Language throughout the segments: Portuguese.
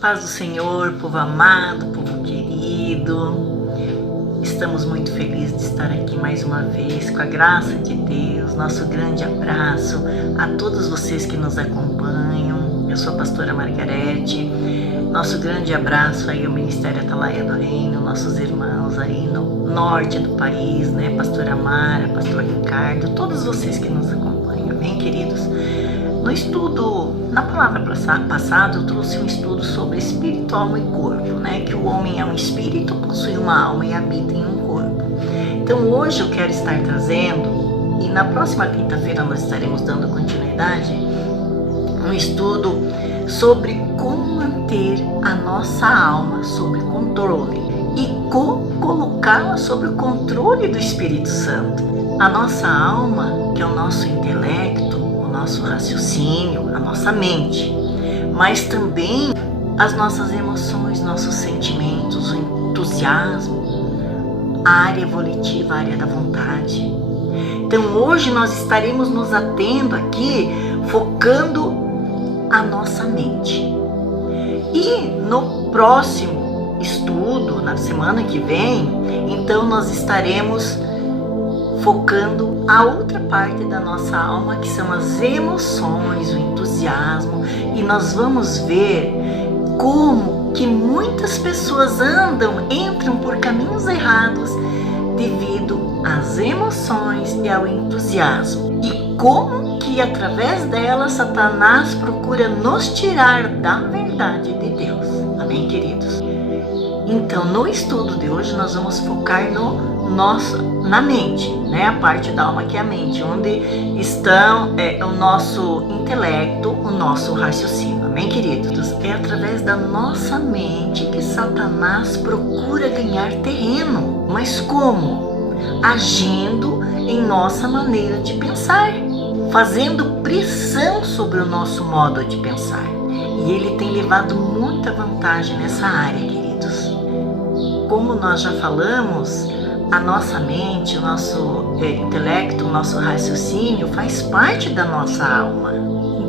Paz do Senhor, povo amado, povo querido. Estamos muito felizes de estar aqui mais uma vez, com a graça de Deus. Nosso grande abraço a todos vocês que nos acompanham. Eu sou a pastora Margarete. Nosso grande abraço aí ao Ministério Atalaia do Reino, nossos irmãos aí no norte do país, né? Pastora Mara, pastor Ricardo, todos vocês que nos acompanham, amém, queridos? No estudo, na palavra passada, eu trouxe um estudo sobre espírito, alma e corpo, né? Que o homem é um espírito, possui uma alma e habita em um corpo. Então hoje eu quero estar trazendo, e na próxima quinta-feira nós estaremos dando continuidade, um estudo sobre como manter a nossa alma sob controle e como colocá-la sob o controle do Espírito Santo. A nossa alma, que é o nosso intelecto, o nosso raciocínio, a nossa mente, mas também as nossas emoções, nossos sentimentos, o entusiasmo, a área volitiva, a área da vontade. Então hoje nós estaremos nos atendo aqui, focando a nossa mente. E no próximo estudo, na semana que vem, então nós estaremos focando a outra parte da nossa alma, que são as emoções, o entusiasmo, e nós vamos ver como que muitas pessoas entram por caminhos errados devido às emoções e ao entusiasmo, e como que através delas Satanás procura nos tirar da verdade de Deus. Amém, queridos? Então, no estudo de hoje nós vamos focar na mente, né? A parte da alma que é a mente, onde estão o nosso intelecto, o nosso raciocínio. Amém, queridos? É através da nossa mente que Satanás procura ganhar terreno. Mas como? Agindo em nossa maneira de pensar, fazendo pressão sobre o nosso modo de pensar. E ele tem levado muita vantagem nessa área, queridos. Como nós já falamos, a nossa mente, o nosso intelecto, o nosso raciocínio faz parte da nossa alma.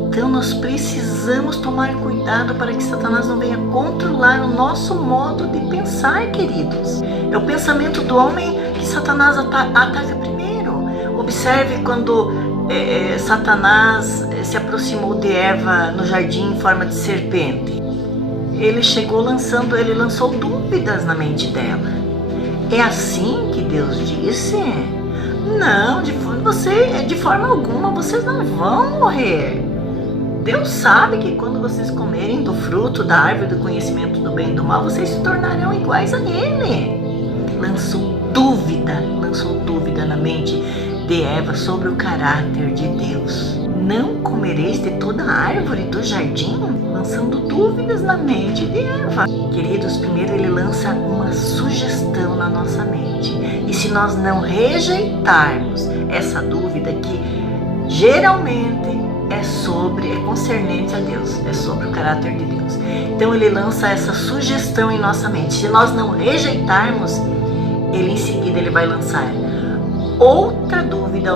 Então nós precisamos tomar cuidado para que Satanás não venha controlar o nosso modo de pensar, queridos. É o pensamento do homem que Satanás ataca primeiro. Observe quando Satanás se aproximou de Eva no jardim em forma de serpente. Ele lançou dúvidas na mente dela. É assim que Deus disse? Não, de forma alguma vocês não vão morrer. Deus sabe que quando vocês comerem do fruto da árvore do conhecimento do bem e do mal, vocês se tornarão iguais a Ele. Lançou dúvida na mente de Eva sobre o caráter de Deus. Não comereis de toda a árvore do jardim? Lançando dúvidas na mente de Eva. Queridos, primeiro ele lança uma sugestão na nossa mente. E se nós não rejeitarmos essa dúvida, que geralmente é concernente a Deus, é sobre o caráter de Deus. Então ele lança essa sugestão em nossa mente. Se nós não rejeitarmos, ele em seguida ele vai lançar outra dúvida,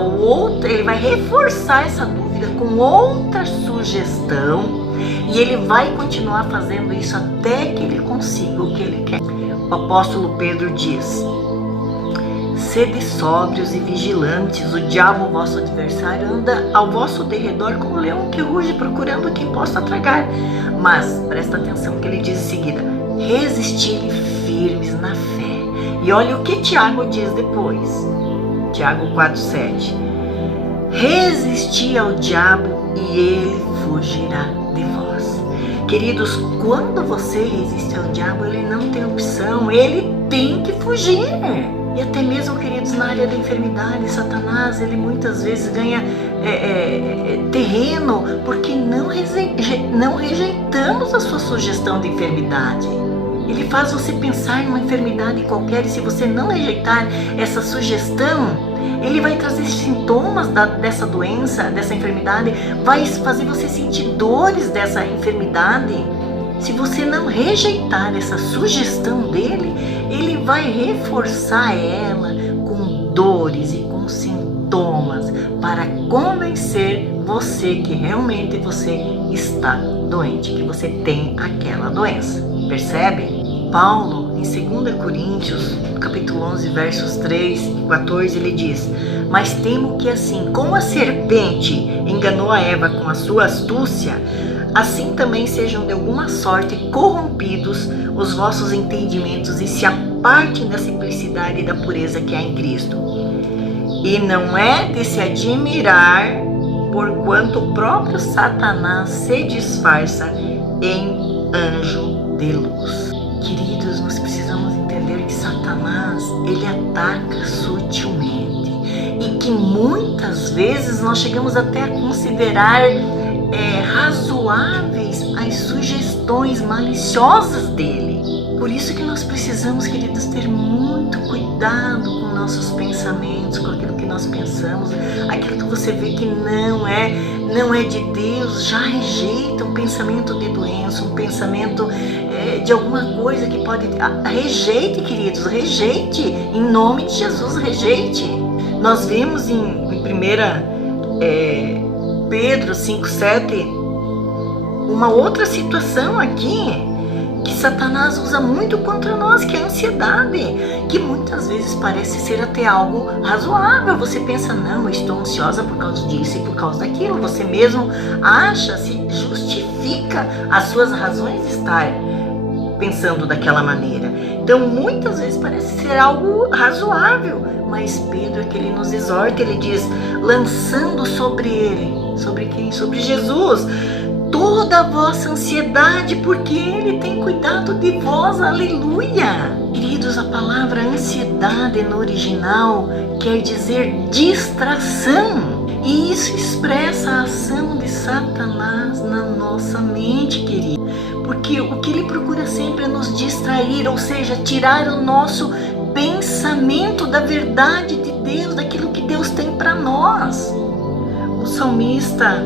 ele vai reforçar essa dúvida com outra sugestão, e ele vai continuar fazendo isso até que ele consiga o que ele quer. O apóstolo Pedro diz: sede sóbrios e vigilantes, o diabo, vosso adversário, anda ao vosso derredor como um leão que ruge, procurando quem possa tragar. Mas, presta atenção que ele diz em seguida: resisti-lhe firmes na fé. E olha o que Tiago diz depois. Tiago 4,7. Resisti ao diabo e ele fugirá de vós. Queridos, quando você resiste ao diabo, ele não tem opção, ele tem que fugir. E até mesmo, queridos, na área da enfermidade, Satanás, ele muitas vezes ganha terreno porque não rejeitamos a sua sugestão de enfermidade. Ele faz você pensar em uma enfermidade qualquer, e se você não rejeitar essa sugestão, ele vai trazer sintomas dessa doença, dessa enfermidade, vai fazer você sentir dores dessa enfermidade. Se você não rejeitar essa sugestão dele, ele vai reforçar ela com dores e com sintomas para convencer você que realmente você está doente, que você tem aquela doença. Percebe? Paulo, em 2 Coríntios, capítulo 11, versos 3 e 14, ele diz: mas temo que assim como a serpente enganou a Eva com a sua astúcia, assim também sejam de alguma sorte corrompidos os vossos entendimentos e se apartem da simplicidade e da pureza que há em Cristo. E não é de se admirar, porquanto o próprio Satanás se disfarça em anjo de luz. Queridos, nós precisamos entender que Satanás, ele ataca sutilmente e que muitas vezes nós chegamos até a considerar razoáveis as sugestões maliciosas dele. Por isso que nós precisamos, queridos, ter muito cuidado com nossos pensamentos, com aquilo que nós pensamos, aquilo que você vê que não é de Deus, já rejeita um pensamento de doença, um pensamento de alguma coisa que pode... rejeite, queridos, rejeite, em nome de Jesus, rejeite. Nós vimos em 1 Pedro 5,7 uma outra situação aqui que Satanás usa muito contra nós, que é a ansiedade, que muitas vezes parece ser até algo razoável. Você pensa, não, eu estou ansiosa por causa disso e por causa daquilo. Você mesmo acha, se justifica as suas razões de estar pensando daquela maneira. Então, muitas vezes parece ser algo razoável, mas Pedro é que ele nos exorta, ele diz, lançando sobre ele, sobre quem? Sobre Jesus, toda a vossa ansiedade, porque ele tem cuidado de vós, aleluia. Queridos, a palavra ansiedade no original quer dizer distração, e isso expressa a ação de Satanás na nossa mente, querido, porque o que ele procura sempre é nos distrair, ou seja, tirar o nosso pensamento da verdade de Deus, daquilo que Deus tem para nós. O salmista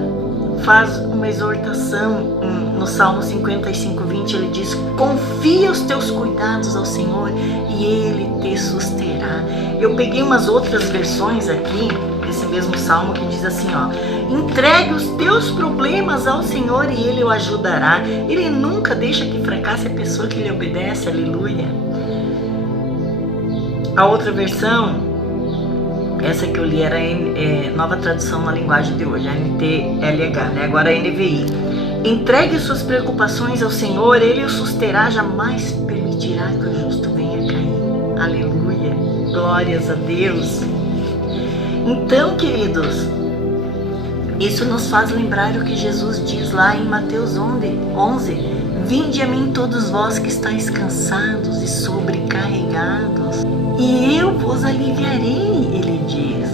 faz uma exortação no Salmo 55:20, ele diz, confia os teus cuidados ao Senhor e Ele te susterá. Eu peguei umas outras versões aqui, desse mesmo Salmo, que diz assim, entregue os teus problemas ao Senhor e Ele o ajudará. Ele nunca deixa que fracasse a pessoa que lhe obedece, aleluia. A outra versão, essa que eu li era Nova Tradução na Linguagem de hoje, a NTLH, né? Agora a NVI. Entregue suas preocupações ao Senhor, Ele o susterá, jamais permitirá que o justo venha cair. Aleluia, glórias a Deus. Então, queridos, isso nos faz lembrar o que Jesus diz lá em Mateus 11, vinde a mim todos vós que estáis cansados e sobrecarregados, e eu vos aliviarei, ele diz.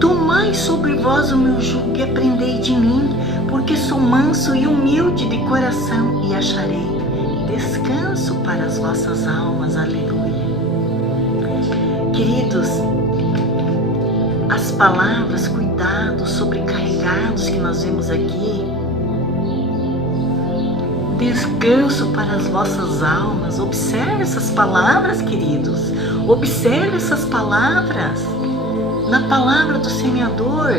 Tomai sobre vós o meu jugo e aprendei de mim, porque sou manso e humilde de coração, e acharei descanso para as vossas almas, aleluia. Queridos, as palavras cuidados, sobrecarregados que nós vemos aqui, descanso para as vossas almas. Observe essas palavras, queridos. Observe essas palavras. Na palavra do semeador,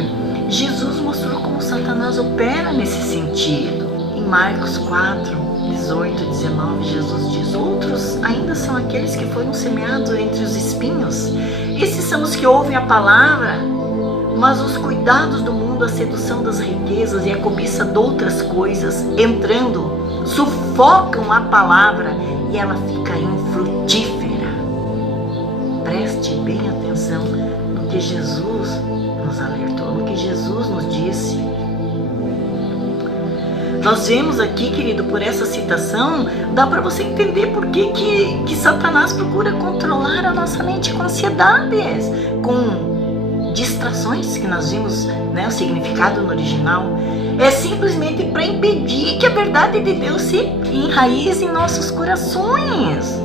Jesus mostrou como Satanás opera nesse sentido. Em Marcos 4:18-19, Jesus diz, outros ainda são aqueles que foram semeados entre os espinhos. Esses são os que ouvem a palavra, mas os cuidados do mundo, a sedução das riquezas e a cobiça de outras coisas, entrando, sufocam a palavra e ela fica infrutífera. Preste bem atenção no que Jesus nos alertou, no que Jesus nos disse. Nós vemos aqui, querido, por essa citação, dá para você entender por que Satanás procura controlar a nossa mente com ansiedades, com distrações, que nós vimos, né, o significado no original. É simplesmente para impedir que a verdade de Deus se enraize em nossos corações.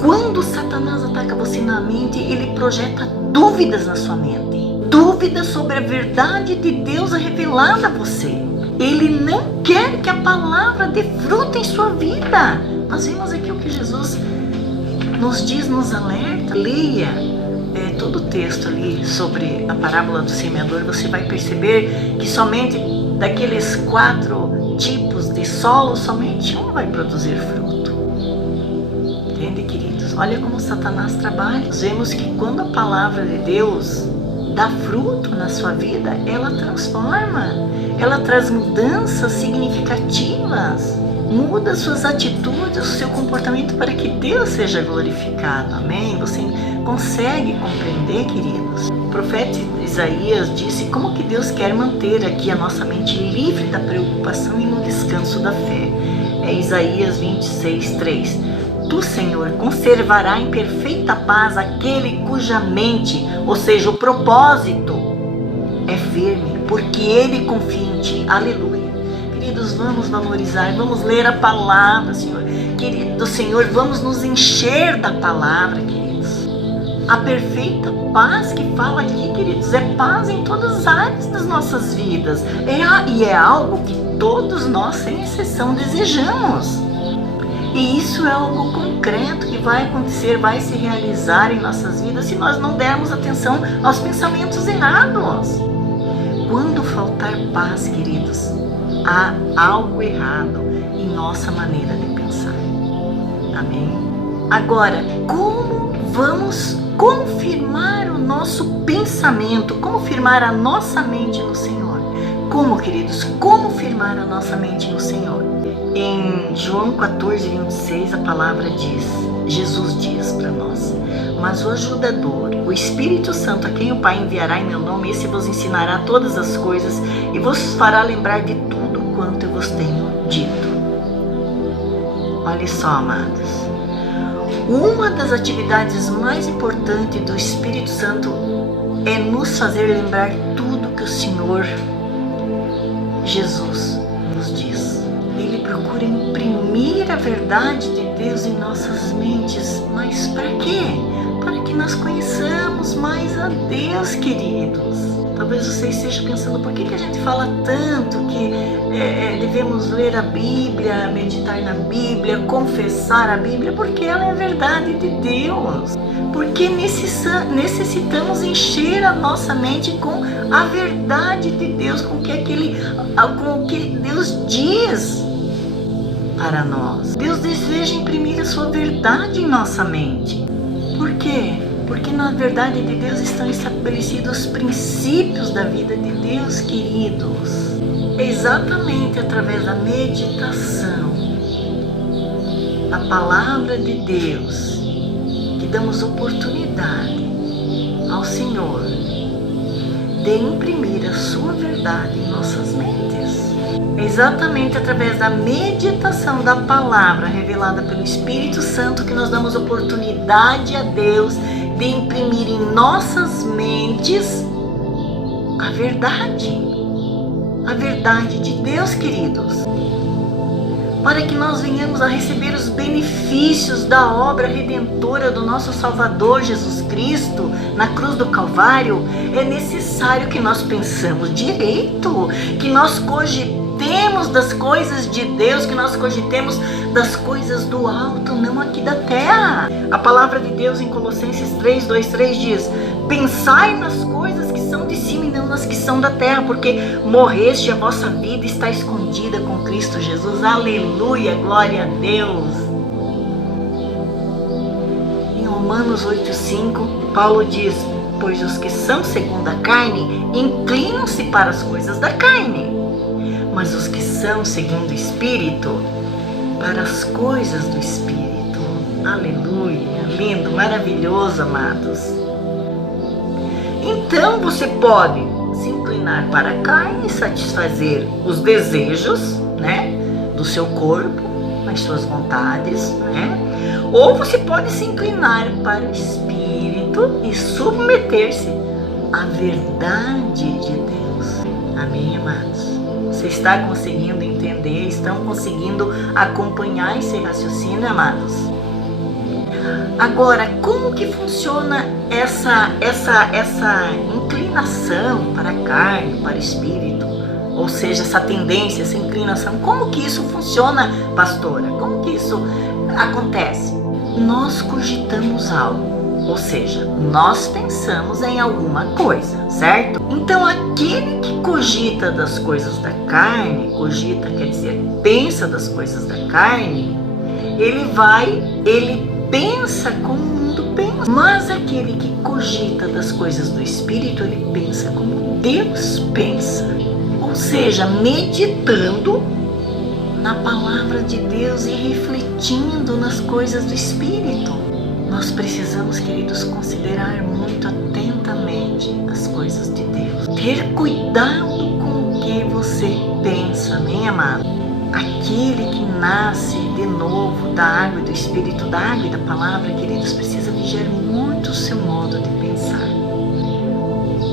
Quando Satanás ataca você na mente, ele projeta dúvidas na sua mente, dúvidas sobre a verdade de Deus revelada a você. Ele não quer que a palavra dê fruto em sua vida. Nós vimos aqui o que Jesus nos diz, nos alerta. Leia todo o texto ali sobre a parábola do semeador. Você vai perceber que somente daqueles 4 tipos de solo, somente um vai produzir fruto. Entende, queridos? Olha como Satanás trabalha. Nós vemos que quando a palavra de Deus dá fruto na sua vida, ela transforma, ela traz mudanças significativas, muda suas atitudes, o seu comportamento para que Deus seja glorificado. Amém? Você consegue compreender, queridos? O profeta Isaías disse como que Deus quer manter aqui a nossa mente livre da preocupação e no descanso da fé. É Isaías 26:3. Tu, Senhor, conservará em perfeita paz aquele cuja mente, ou seja, o propósito, é firme, porque ele confia em ti. Aleluia. Queridos, vamos valorizar, vamos ler a palavra, Senhor. Querido Senhor, vamos nos encher da palavra, queridos. A perfeita paz que fala aqui, queridos, é paz em todas as áreas das nossas vidas. E é algo que todos nós, sem exceção, desejamos. E isso é algo concreto que vai acontecer, vai se realizar em nossas vidas se nós não dermos atenção aos pensamentos errados. Quando faltar paz, queridos, há algo errado em nossa maneira de pensar. Amém? Agora, como vamos confirmar o nosso pensamento, como firmar a nossa mente no Senhor? Como, queridos? Como firmar a nossa mente no Senhor? Em João 14:26, a palavra diz, Jesus diz para nós: mas o ajudador, o Espírito Santo, a quem o Pai enviará em meu nome, esse vos ensinará todas as coisas e vos fará lembrar de tudo quanto eu vos tenho dito. Olha só, amados, uma das atividades mais importantes do Espírito Santo é nos fazer lembrar tudo que o Senhor Jesus nos diz. Ele procura imprimir a verdade de Deus em nossas mentes. Mas para quê? Para que nós conheçamos mais a Deus, queridos. Talvez você esteja pensando, por que a gente fala tanto que devemos ler a Bíblia, meditar na Bíblia, confessar a Bíblia? Porque ela é a verdade de Deus. Porque necessitamos encher a nossa mente com a verdade de Deus, com o que Deus diz para nós. Deus deseja imprimir a sua verdade em nossa mente. Por quê? Porque na verdade de Deus estão estabelecidos os princípios da vida de Deus, queridos. É exatamente através da meditação da palavra de Deus que damos oportunidade ao Senhor de imprimir a sua verdade em nossas mentes. É exatamente através da meditação da palavra revelada pelo Espírito Santo que nós damos oportunidade a Deus de imprimir em nossas mentes a verdade de Deus, queridos, para que nós venhamos a receber os benefícios da obra redentora do nosso Salvador Jesus Cristo na cruz do Calvário. É necessário que nós pensamos direito, que nós cogitemos das coisas de Deus, que nós cogitemos das coisas do alto, não aqui da terra. A palavra de Deus em Colossenses 3:2-3 diz: pensai nas coisas que são de cima e não nas que são da terra, porque morreste, a vossa vida está escondida com Cristo Jesus. Aleluia, glória a Deus. Em Romanos 8:5, Paulo diz: pois os que são segundo a carne inclinam-se para as coisas da carne, mas os que são segundo o Espírito, para as coisas do Espírito. Aleluia, lindo, maravilhoso, amados. Então você pode se inclinar para a carne e satisfazer os desejos, do seu corpo, as suas vontades, ou você pode se inclinar para o Espírito e submeter-se à verdade de Deus. Amém, amados? Você está conseguindo entender? Estão conseguindo acompanhar esse raciocínio, amados? Agora, como que funciona essa inclinação para a carne, para o espírito? Ou seja, essa tendência, essa inclinação, como que isso funciona, pastora? Como que isso acontece? Nós cogitamos algo Ou seja, nós pensamos em alguma coisa, certo? Então aquele que cogita das coisas da carne, cogita quer dizer pensa das coisas da carne, ele pensa como o mundo pensa. Mas aquele que cogita das coisas do Espírito, ele pensa como Deus pensa. Ou seja, meditando na palavra de Deus e refletindo nas coisas do Espírito. Nós precisamos, queridos, considerar muito atentamente as coisas de Deus. Ter cuidado com o que você pensa, amém, amado? Aquele que nasce de novo da água e do Espírito, da água e da palavra, queridos, precisa vigiar muito o seu modo de pensar.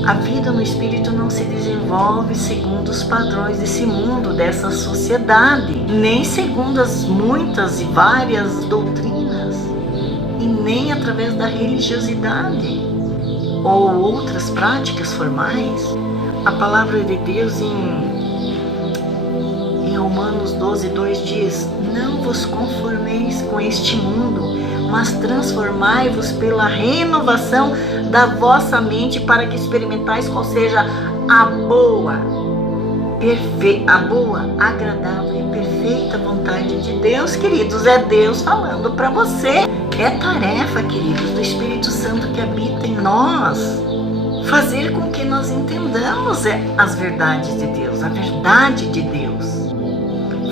A vida no Espírito não se desenvolve segundo os padrões desse mundo, dessa sociedade, nem segundo as muitas e várias doutrinas, e nem através da religiosidade ou outras práticas formais. A palavra de Deus em Romanos 12:2 diz: não vos conformeis com este mundo, mas transformai-vos pela renovação da vossa mente, para que experimentais qual seja a boa, agradável e perfeita vontade de Deus, queridos. É Deus falando para você. É tarefa, queridos, do Espírito Santo que habita em nós, fazer com que nós entendamos as verdades de Deus, a verdade de Deus.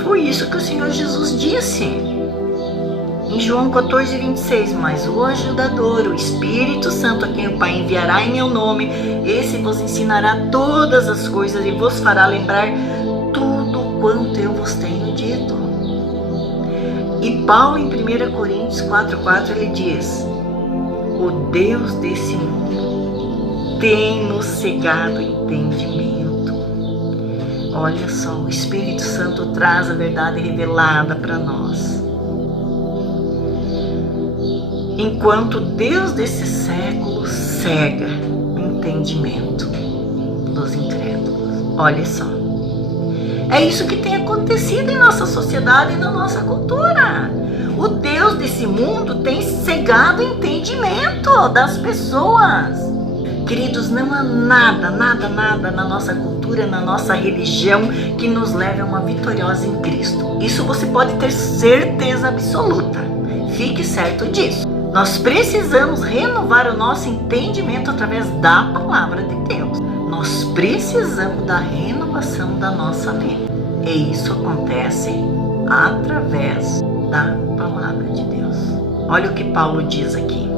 Foi isso que o Senhor Jesus disse em João 14:26, mas o ajudador, o Espírito Santo, a quem o Pai enviará em meu nome, esse vos ensinará todas as coisas e vos fará lembrar tudo quanto eu vos tenho dito. E Paulo em 1 Coríntios 4:4 ele diz: o Deus desse mundo tem nos cegado entendimento. Olha só, o Espírito Santo traz a verdade revelada para nós. Enquanto Deus desse século cega o entendimento dos incrédulos. Olha só. É isso que tem acontecido em nossa sociedade e na nossa cultura. O Deus desse mundo tem cegado o entendimento das pessoas. Queridos, não há nada na nossa cultura, na nossa religião que nos leve a uma vitoriosa em Cristo. Isso você pode ter certeza absoluta. Fique certo disso. Nós precisamos renovar o nosso entendimento através da palavra de Deus. Nós precisamos da renovação da nossa mente. E isso acontece através da palavra de Deus. Olha o que Paulo diz aqui.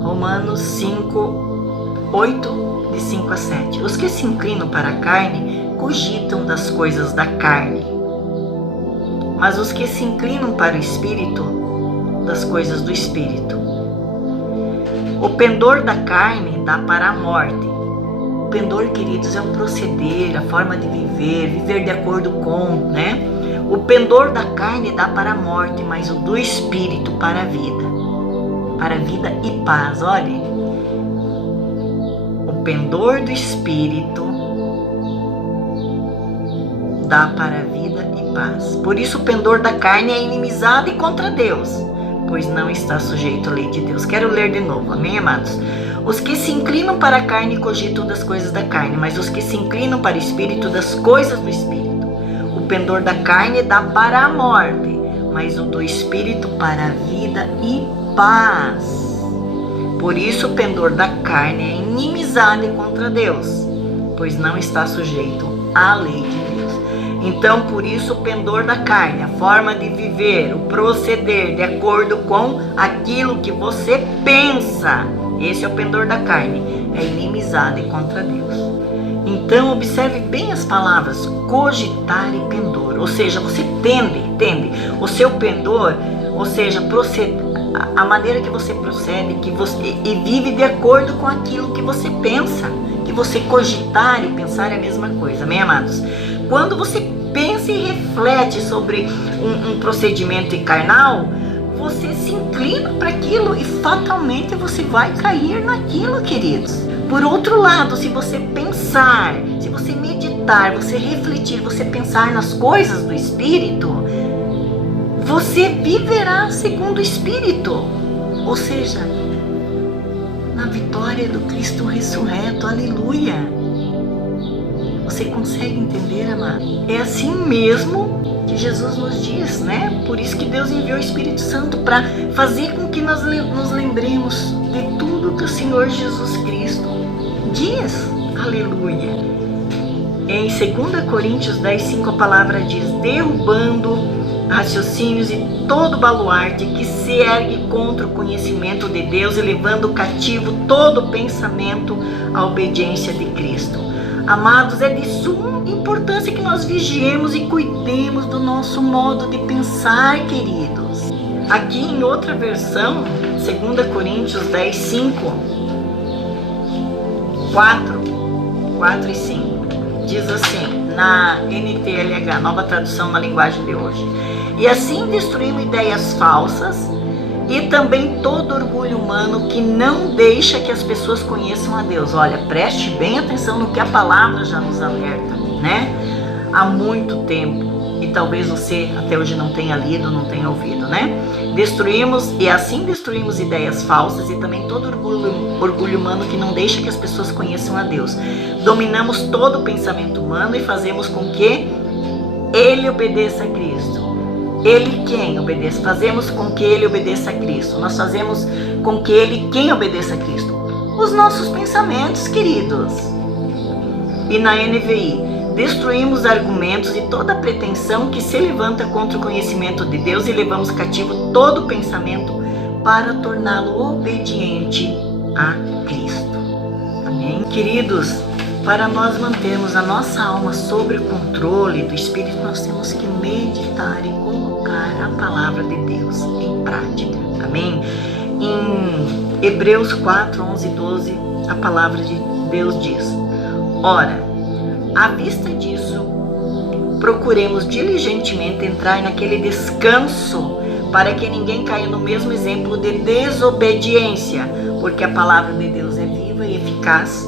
Romanos 5:8, de 5 a 7. Os que se inclinam para a carne cogitam das coisas da carne, mas os que se inclinam para o Espírito, das coisas do Espírito. O pendor da carne dá para a morte. O pendor, queridos, é o proceder, a forma de viver de acordo com, né? O pendor da carne dá para a morte, mas o do Espírito para a vida e paz. Olha, o pendor do Espírito dá para a vida e paz. Por isso o pendor da carne é inimizade contra Deus, pois não está sujeito à lei de Deus. Quero ler de novo, amém, amados? Os que se inclinam para a carne cogitam das coisas da carne, mas os que se inclinam para o Espírito, das coisas do Espírito. O pendor da carne dá para a morte, mas o do Espírito para a vida e paz. Por isso o pendor da carne é inimizade contra Deus, pois não está sujeito à lei de Deus. Então, por isso, o pendor da carne, a forma de viver, o proceder de acordo com aquilo que você pensa, esse é o pendor da carne, é inimizade contra Deus. Então, observe bem as palavras cogitar e pendor, ou seja, você tende, o seu pendor, ou seja, a maneira que você procede e vive de acordo com aquilo que você pensa, que você cogitar e pensar é a mesma coisa, amém, amados? Quando você pensa e reflete sobre um procedimento carnal, você se inclina para aquilo e fatalmente você vai cair naquilo, queridos. Por outro lado, se você pensar, se você meditar, você refletir, você pensar nas coisas do Espírito, você viverá segundo o Espírito. Ou seja, na vitória do Cristo ressurreto. Aleluia! Você consegue entender, amado? É assim mesmo que Jesus nos diz, né? Por isso que Deus enviou o Espírito Santo, para fazer com que nós nos lembremos de tudo que o Senhor Jesus Cristo diz. Aleluia! Em 2 Coríntios 10:5 a palavra diz: derrubando raciocínios e todo baluarte que se ergue contra o conhecimento de Deus e levando cativo todo pensamento à obediência de Cristo. Amados, é de suma importância que nós vigiemos e cuidemos do nosso modo de pensar, queridos. Aqui em outra versão, 2 Coríntios 10:5, 4 e 5, diz assim, na NTLH, nova tradução na linguagem de hoje: e assim destruímos ideias falsas e também todo orgulho humano que não deixa que as pessoas conheçam a Deus. Olha, preste bem atenção no que a palavra já nos alerta, né? Há muito tempo, e talvez você até hoje não tenha lido, não tenha ouvido, né? Destruímos ideias falsas e também todo orgulho humano que não deixa que as pessoas conheçam a Deus. Dominamos todo o pensamento humano e fazemos com que ele obedeça a Cristo. Ele quem obedeça? Fazemos com que ele obedeça a Cristo. Nós fazemos com que ele quem obedeça a Cristo? Os nossos pensamentos, queridos. E na NVI, destruímos argumentos e toda pretensão que se levanta contra o conhecimento de Deus e levamos cativo todo pensamento para torná-lo obediente a Cristo. Amém? Queridos, para nós mantermos a nossa alma sob o controle do Espírito, nós temos que meditar e colocar a palavra de Deus em prática. Amém? Em Hebreus 4, 11 e 12, a palavra de Deus diz: ora, à vista disso, procuremos diligentemente entrar naquele descanso, para que ninguém caia no mesmo exemplo de desobediência, porque a palavra de Deus é viva e eficaz,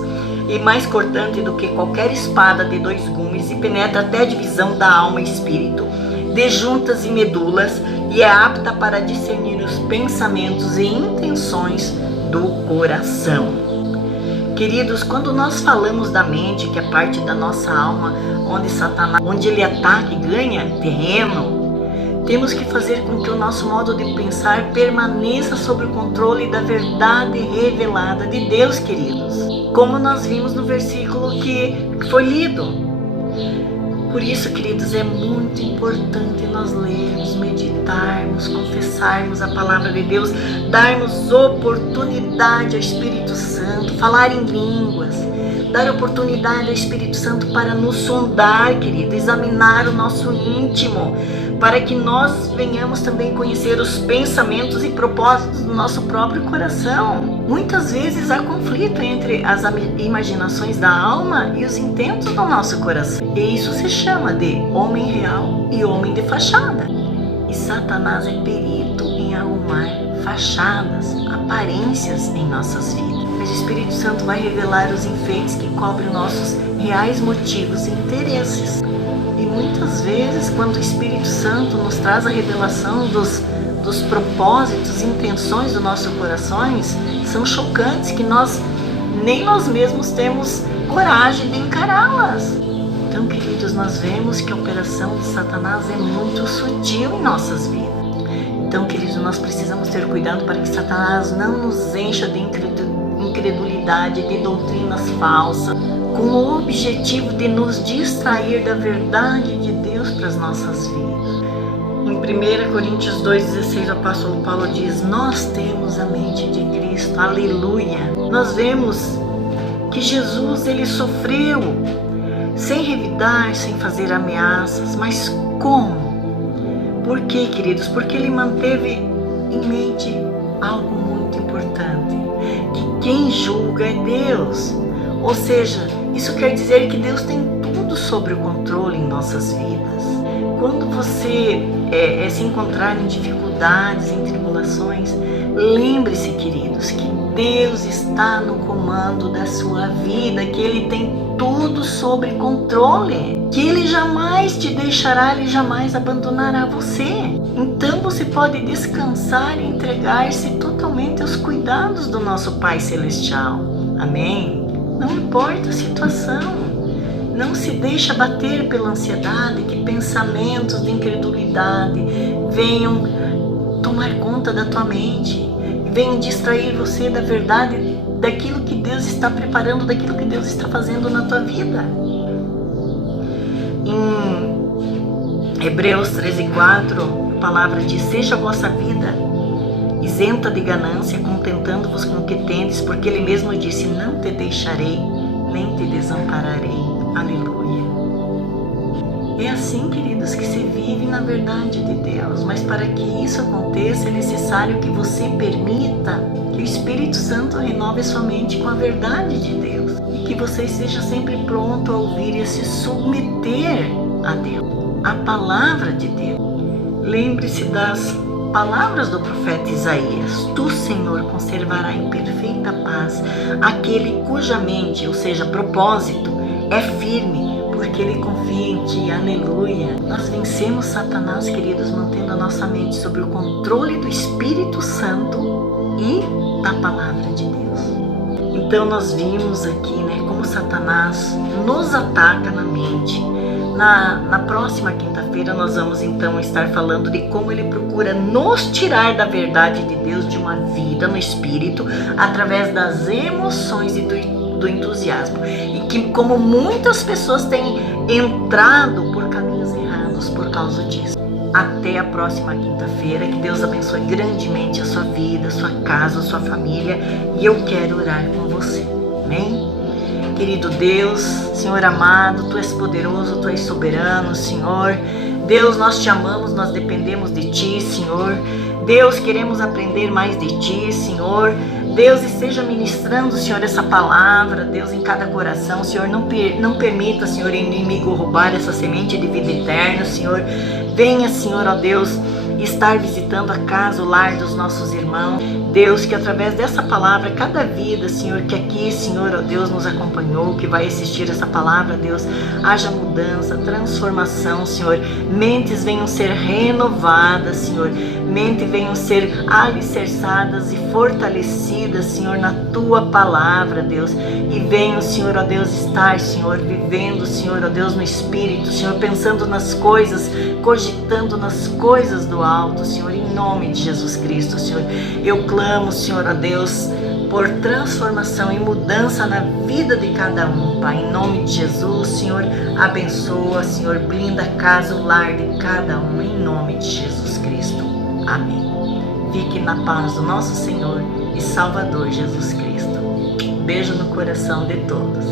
e mais cortante do que qualquer espada de 2 gumes, e penetra até a divisão da alma e espírito, de juntas e medulas, e é apta para discernir os pensamentos e intenções do coração. Queridos, quando nós falamos da mente, que é parte da nossa alma, onde Satanás, onde ele ataca e ganha terreno, temos que fazer com que o nosso modo de pensar permaneça sob o controle da verdade revelada de Deus, queridos. Como nós vimos no versículo que foi lido. Por isso, queridos, é muito importante nós lermos, meditarmos, confessarmos a palavra de Deus, darmos oportunidade ao Espírito Santo, falar em línguas, dar oportunidade ao Espírito Santo para nos sondar, querido, examinar o nosso íntimo, para que nós venhamos também conhecer os pensamentos e propósitos do nosso próprio coração. Muitas vezes há conflito entre as imaginações da alma e os intentos do nosso coração. E isso se chama de homem real e homem de fachada. E Satanás é perito em arrumar fachadas, aparências em nossas vidas. Mas o Espírito Santo vai revelar os enfeites que cobrem nossos reais motivos e interesses. E muitas vezes, quando o Espírito Santo nos traz a revelação dos propósitos e intenções do nosso corações, são chocantes, que nem nós mesmos temos coragem de encará-las. Então, queridos, nós vemos que a operação de Satanás é muito sutil em nossas vidas. Então, queridos, nós precisamos ter cuidado para que Satanás não nos encha de incredulidade, de doutrinas falsas, com o objetivo de nos distrair da verdade de Deus para as nossas vidas. Em 1 Coríntios 2,16, o apóstolo Paulo diz: nós temos a mente de Cristo, aleluia. Nós vemos que Jesus, ele sofreu sem revidar, sem fazer ameaças, mas como? Por quê, queridos? Porque ele manteve em mente algo muito importante, que quem julga é Deus. Ou seja, isso quer dizer que Deus tem tudo sob o controle em nossas vidas. Quando você se encontrar em dificuldades, em tribulações, lembre-se, queridos, que Deus está no comando da sua vida, que Ele tem tudo sob controle, que Ele jamais te deixará, Ele jamais abandonará você. Então você você pode descansar e entregar-se totalmente aos cuidados do nosso Pai Celestial. Amém? Não importa a situação. Não se deixa bater pela ansiedade, que pensamentos de incredulidade venham tomar conta da tua mente, venham distrair você da verdade, daquilo que Deus está preparando, daquilo que Deus está fazendo na tua vida. Em Hebreus 13:4, a palavra diz: seja a vossa vida isenta de ganância, contentando-vos com o que tendes, porque Ele mesmo disse: não te deixarei, nem te desampararei. Aleluia. É assim, queridos, que se vive na verdade de Deus. Mas para que isso aconteça, é necessário que você permita que o Espírito Santo renove a sua mente com a verdade de Deus. E que você esteja sempre pronto a ouvir e a se submeter a Deus, a palavra de Deus. Lembre-se das palavras do profeta Isaías: tu, Senhor, conservará em perfeita paz aquele cuja mente, ou seja, propósito, é firme, porque ele confia em ti. Aleluia. Nós vencemos Satanás, queridos, mantendo a nossa mente sob o controle do Espírito Santo e da palavra de Deus. Então nós vimos aqui, como Satanás nos ataca na mente. Na próxima quinta-feira nós vamos então estar falando de como ele procura nos tirar da verdade de Deus, de uma vida no Espírito, através das emoções e do entusiasmo. E que como muitas pessoas têm entrado por caminhos errados por causa disso. Até a próxima quinta-feira, que Deus abençoe grandemente a sua vida, a sua casa, a sua família, e eu quero orar com você. Amém? Querido Deus, Senhor amado, Tu és poderoso, Tu és soberano, Senhor. Deus, nós te amamos, nós dependemos de Ti, Senhor. Deus, queremos aprender mais de Ti, Senhor. Deus, esteja ministrando, Senhor, essa palavra, Deus, em cada coração. Senhor, não permita, Senhor, o inimigo roubar essa semente de vida eterna, Senhor. Venha, Senhor, ó Deus, estar visitando a casa, o lar dos nossos irmãos. Deus, que através dessa palavra, cada vida, Senhor, que aqui, Senhor, ó Deus, nos acompanhou, que vai assistir essa palavra, Deus, haja mudança, transformação, Senhor. Mentes venham ser renovadas, Senhor. Mentes venham ser alicerçadas e fortalecidas, Senhor, na Tua palavra, Deus. E venham, Senhor, ó Deus, estar, Senhor, vivendo, Senhor, ó Deus, no Espírito, Senhor, pensando nas coisas, cogitando nas coisas do alto, Senhor, em nome de Jesus Cristo, Senhor. Eu clamo, Senhor, ó Deus, por transformação e mudança na vida de cada um, Pai, em nome de Jesus, Senhor. Abençoa, Senhor, blinda a casa, o lar de cada um, em nome de Jesus Cristo. Amém. Fique na paz do nosso Senhor e Salvador Jesus Cristo. Beijo no coração de todos.